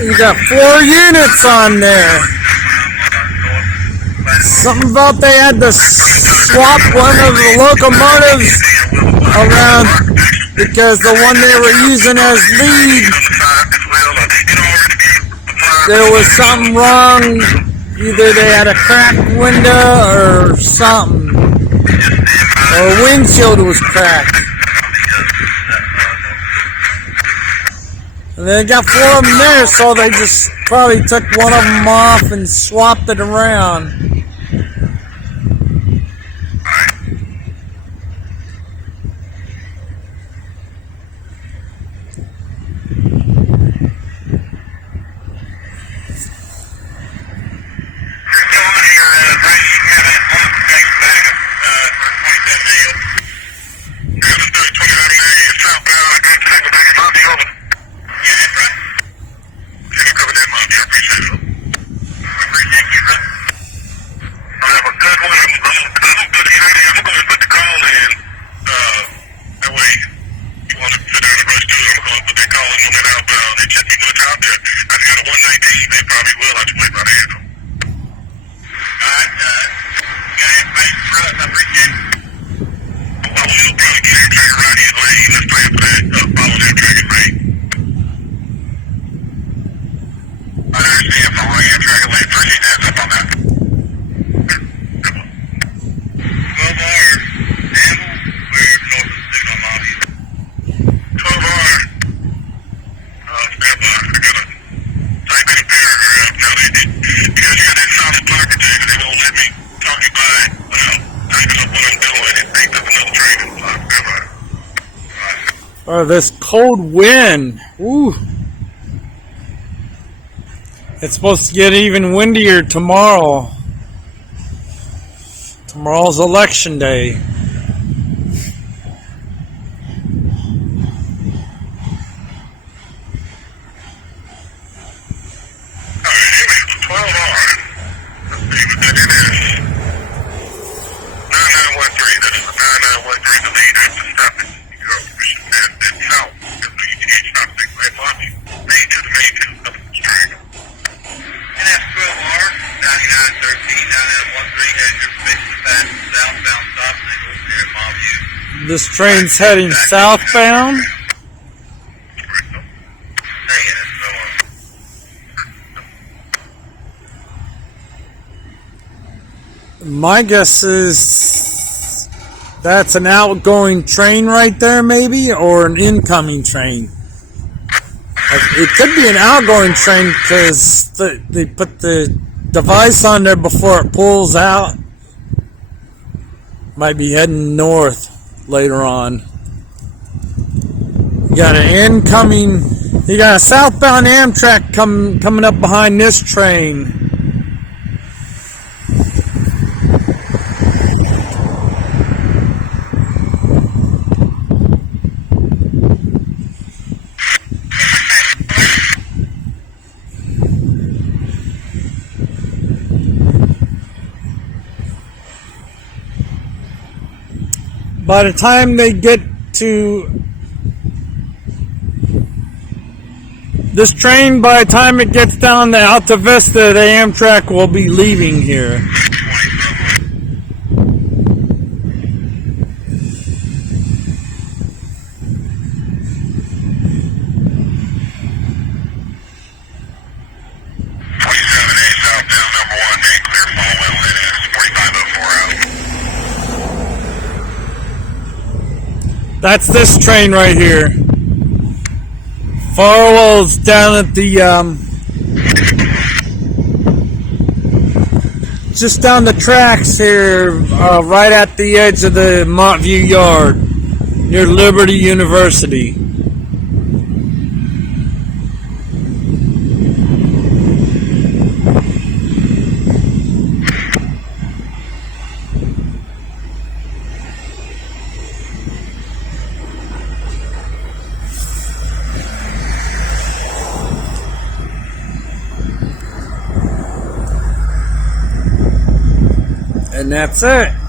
You got 4 units on there. Something about they had to swap one of the locomotives around because the one they were using as lead, there was something wrong. Either they had a cracked window or something, or windshield was cracked. And they got 4 of them there, so they just probably took one of them off and swapped it around. Oh, this cold wind. Ooh. It's supposed to get even windier tomorrow. Tomorrow's election day. This train's heading southbound. My guess is that's an outgoing train right there, maybe, or an incoming train. It could be an outgoing train because they put the device on there before it pulls out. Might be heading north later on. You got an incoming, you got a southbound Amtrak coming up behind this train. By the time they get to this train, by the time it gets down to Alta Vista, the Amtrak will be leaving here. That's this train right here. Farwell's down at the just down the tracks here, right at the edge of the Montview Yard, near Liberty University. And that's it.